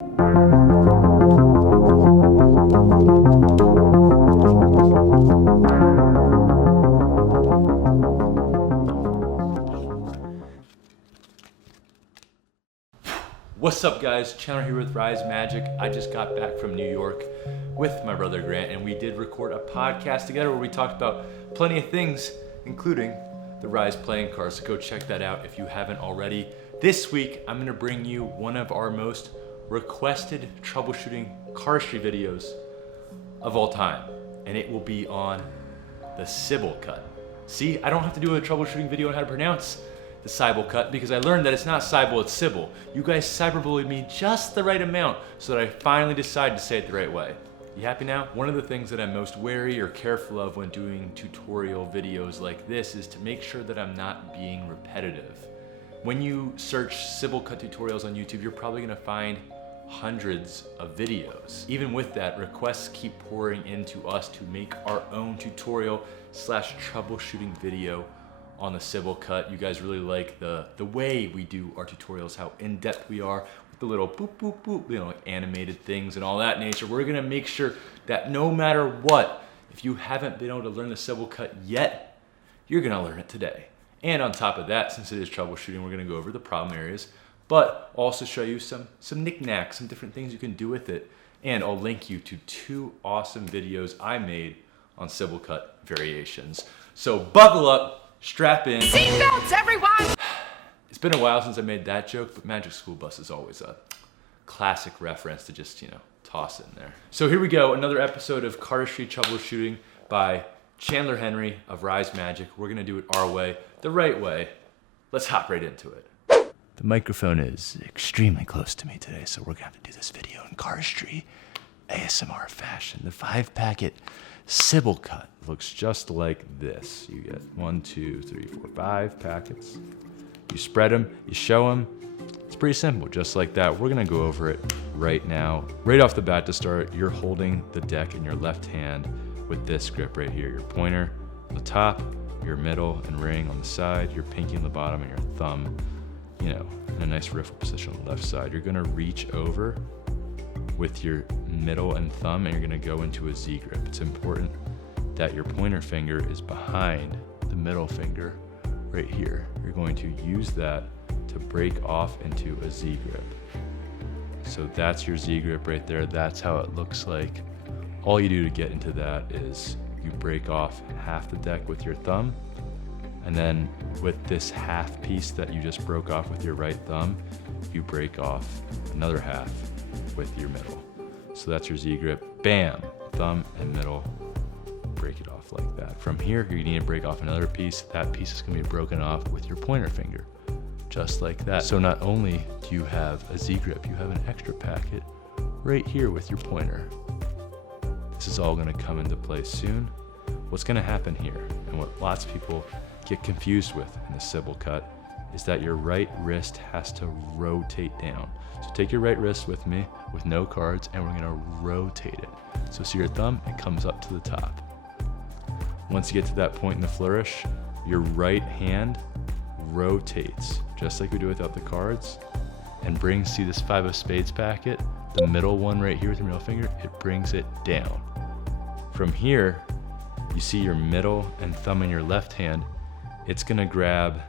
What's up guys, Chandler here with Rise Magic. I just got back from New York with my brother Grant and we did record a podcast together where we talked about plenty of things, including the Rise playing cards, so go check that out if you haven't already. This week, I'm gonna bring you one of our most requested troubleshooting cardistry videos of all time, and it will be on the Sybil cut. See, I don't have to do a troubleshooting video on how to pronounce the Sybil cut because I learned that it's not Sybil, it's Sybil. You guys cyberbullied me just the right amount so that I finally decided to say it the right way. You happy now? One of the things that I'm most wary or careful of when doing tutorial videos like this is to make sure that I'm not being repetitive. When you search Sybil cut tutorials on YouTube, you're probably gonna find hundreds of videos. Even with that, requests keep pouring into us to make our own tutorial / troubleshooting video on the Sybil cut. You guys really like the way we do our tutorials, how in-depth we are with the little boop, boop, boop, you know, like animated things and all that nature. We're gonna make sure that no matter what, if you haven't been able to learn the Sybil cut yet, you're gonna learn it today. And on top of that, since it is troubleshooting, we're gonna go over the problem areas, but also show you some knickknacks, some different things you can do with it. And I'll link you to 2 awesome videos I made on Sybil cut variations. So buckle up, strap in. Seatbelts, everyone! It's been a while since I made that joke, but Magic School Bus is always a classic reference to just, you know, toss in there. So here we go, another episode of Cardistry Troubleshooting by Chandler Henry of Rise Magic. We're gonna do it our way, the right way. Let's hop right into it. The microphone is extremely close to me today, so we're gonna have to do this video in cardistry ASMR fashion. The 5-packet Sybil cut looks just like this. You get 1, 2, 3, 4, 5 packets. You spread them, you show them. It's pretty simple, just like that. We're gonna go over it right now. Right off the bat to start, you're holding the deck in your left hand with this grip right here. Your pointer on the top, your middle and ring on the side, your pinky on the bottom, and your thumb, you know, in a nice riffle position on the left side. You're gonna reach over with your middle and thumb and you're gonna go into a Z grip. It's important that your pointer finger is behind the middle finger right here. You're going to use that to break off into a Z grip. So that's your Z grip right there. That's how it looks like. All you do to get into that is you break off half the deck with your thumb, and then with this half piece that you just broke off with your right thumb, you break off another half with your middle. So that's your Z grip. Bam! Thumb and middle, break it off like that. From here, you need to break off another piece. That piece is gonna be broken off with your pointer finger, just like that. So not only do you have a Z grip, you have an extra packet right here with your pointer. This is all gonna come into play soon. What's gonna happen here, and what lots of people get confused with in the Sybil cut, is that your right wrist has to rotate down. So take your right wrist with me, with no cards, and we're gonna rotate it. So see your thumb, it comes up to the top. Once you get to that point in the flourish, your right hand rotates, just like we do without the cards, and brings, see this 5 of spades packet, the middle one right here with your middle finger, it brings it down. From here, you see your middle and thumb in your left hand, it's gonna grab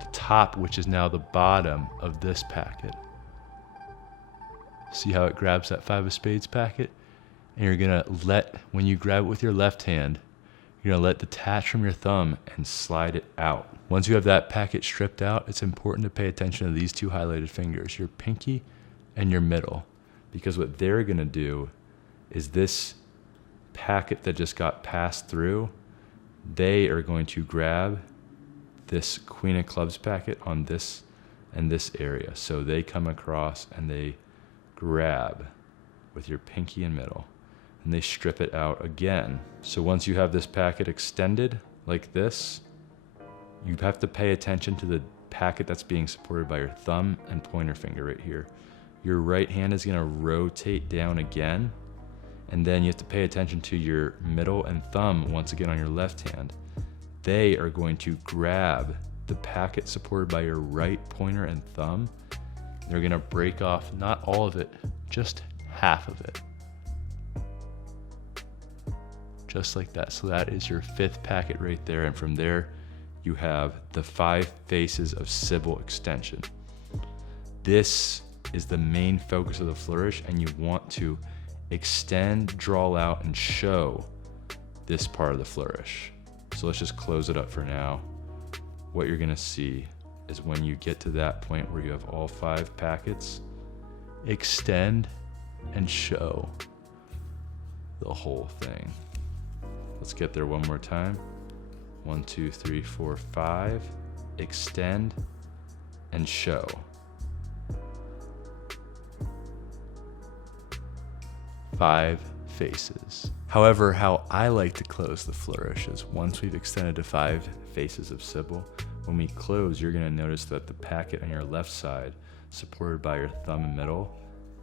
the top, which is now the bottom of this packet. See how it grabs that 5 of spades packet? And you're gonna let, when you grab it with your left hand, you're gonna let detach from your thumb and slide it out. Once you have that packet stripped out, it's important to pay attention to these 2 highlighted fingers, your pinky and your middle, because what they're gonna do is this packet that just got passed through, they are going to grab this Queen of Clubs packet on this and this area. So they come across and they grab with your pinky and middle, and they strip it out again. So once you have this packet extended like this, you have to pay attention to the packet that's being supported by your thumb and pointer finger right here. Your right hand is gonna rotate down again, and then you have to pay attention to your middle and thumb once again on your left hand. They are going to grab the packet supported by your right pointer and thumb. They're gonna break off not all of it, just half of it. Just like that. So that is your 5th packet right there. And from there, you have the 5 faces of Sybil extension. This is the main focus of the flourish, and you want to extend, draw out, and show this part of the flourish. So let's just close it up for now. What you're gonna see is when you get to that point where you have all 5 packets, extend and show the whole thing. Let's get there one more time. 1, 2, 3, 4, 5. Extend and show. Five faces. However, how I like to close the flourish is once we've extended to 5 faces of Sybil, when we close, you're gonna notice that the packet on your left side, supported by your thumb and middle,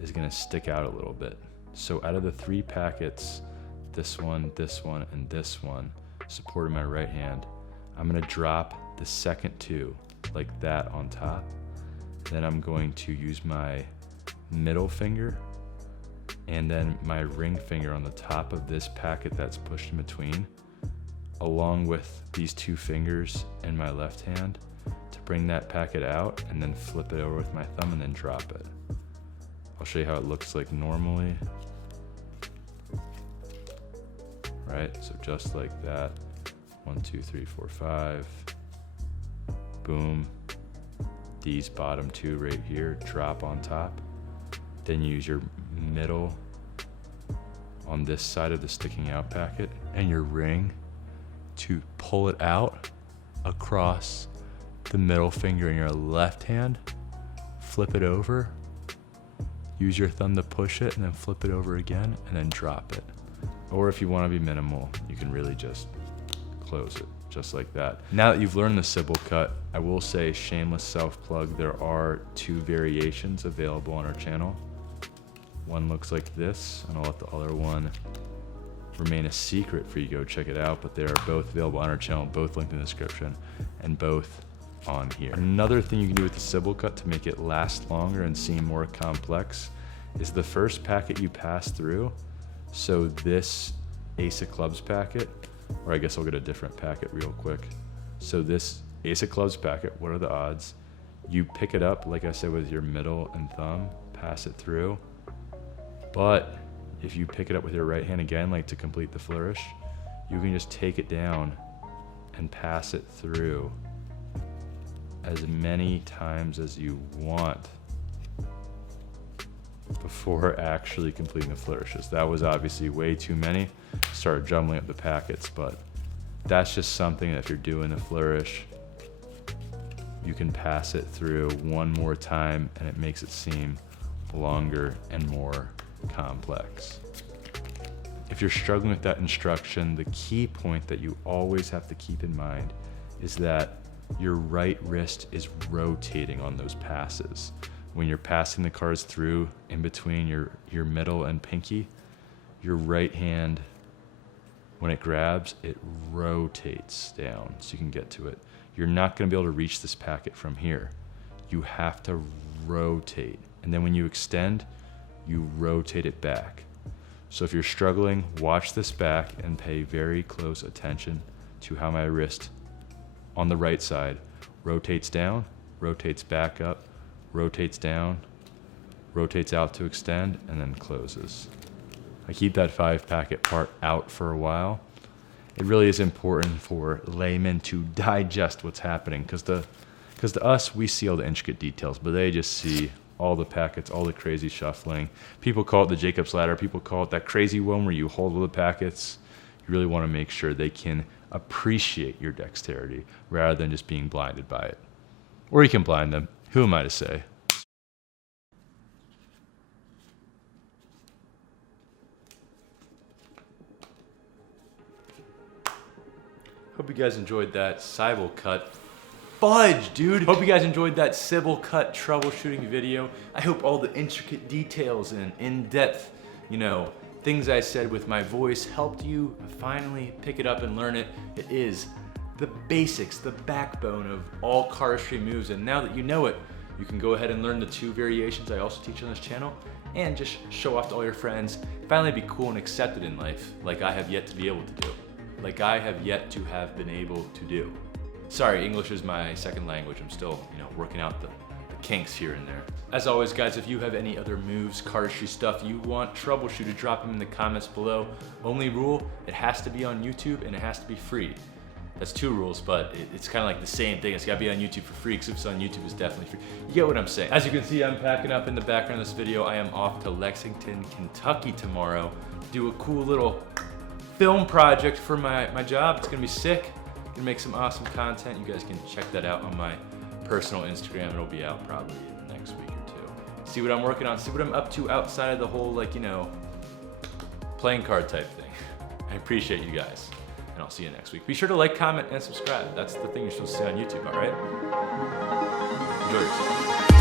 is gonna stick out a little bit. So out of the 3 packets, this one, and this one, supported my right hand, I'm gonna drop the second 2 like that on top. Then I'm going to use my middle finger and then my ring finger on the top of this packet that's pushed in between, along with these 2 fingers in my left hand to bring that packet out, and then flip it over with my thumb and then drop it. I'll show you how it looks like normally. Right, so just like that. 1, 2, 3, 4, 5. Boom. These bottom 2 right here, drop on top. Then use your middle on this side of the sticking out packet and your ring to pull it out across the middle finger in your left hand, flip it over, use your thumb to push it, and then flip it over again, and then drop it. Or if you want to be minimal, you can really just close it, just like that. Now that you've learned the Sybil cut, I will say, shameless self-plug, there are 2 variations available on our channel. One looks like this, and I'll let the other one remain a secret for you to go check it out, but they are both available on our channel, both linked in the description, and both on here. Another thing you can do with the Sybil cut to make it last longer and seem more complex is the first packet you pass through. So this Ace of Clubs packet, or I guess I'll get a different packet real quick. So this Ace of Clubs packet, what are the odds? You pick it up, like I said, with your middle and thumb, pass it through. But if you pick it up with your right hand again, like to complete the flourish, you can just take it down and pass it through as many times as you want before actually completing the flourishes. That was obviously way too many. Started jumbling up the packets, but that's just something that if you're doing a flourish, you can pass it through one more time and it makes it seem longer and more complex. If you're struggling with that instruction, the key point that you always have to keep in mind is that your right wrist is rotating on those passes. When you're passing the cards through in between your middle and pinky, your right hand, when it grabs, it rotates down so you can get to it. You're not going to be able to reach this packet from here. You have to rotate. And then when you extend, you rotate it back. So if you're struggling, watch this back and pay very close attention to how my wrist on the right side rotates down, rotates back up, rotates down, rotates out to extend, and then closes. I keep that 5-packet part out for a while. It really is important for laymen to digest what's happening, because to us, we see all the intricate details, but they just see all the packets, all the crazy shuffling. People call it the Jacob's Ladder. People call it that crazy one where you hold all the packets. You really want to make sure they can appreciate your dexterity rather than just being blinded by it. Or you can blind them. Who am I to say? Hope you guys enjoyed that Sybil cut. Fudge, dude! Hope you guys enjoyed that Sybil cut troubleshooting video. I hope all the intricate details and in-depth, things I said with my voice helped you finally pick it up and learn it. It is the basics, the backbone of all cardistry moves, and now that you know it, You can go ahead and learn the 2 variations I also teach on this channel and just show off to all your friends. Finally be cool and accepted in life like I have yet to be able to do. Like I have yet to have been able to do. Sorry, English is my second language. I'm still, working out the kinks here and there. As always, guys, if you have any other moves, cardistry stuff you want troubleshooted, drop them in the comments below. Only rule, it has to be on YouTube and it has to be free. That's 2 rules, but it's kind of like the same thing. It's gotta be on YouTube for free, because if it's on YouTube, it's definitely free. You get what I'm saying. As you can see, I'm packing up in the background of this video. I am off to Lexington, Kentucky tomorrow to do a cool little film project for my job. It's gonna be sick. Gonna make some awesome content. You guys can check that out on my personal Instagram. It'll be out probably next week or 2. See what I'm working on, see what I'm up to outside of the whole, playing card type thing. I appreciate you guys. And I'll see you next week. Be sure to like, comment, and subscribe. That's the thing you're supposed to say on YouTube, all right? Enjoy yourself.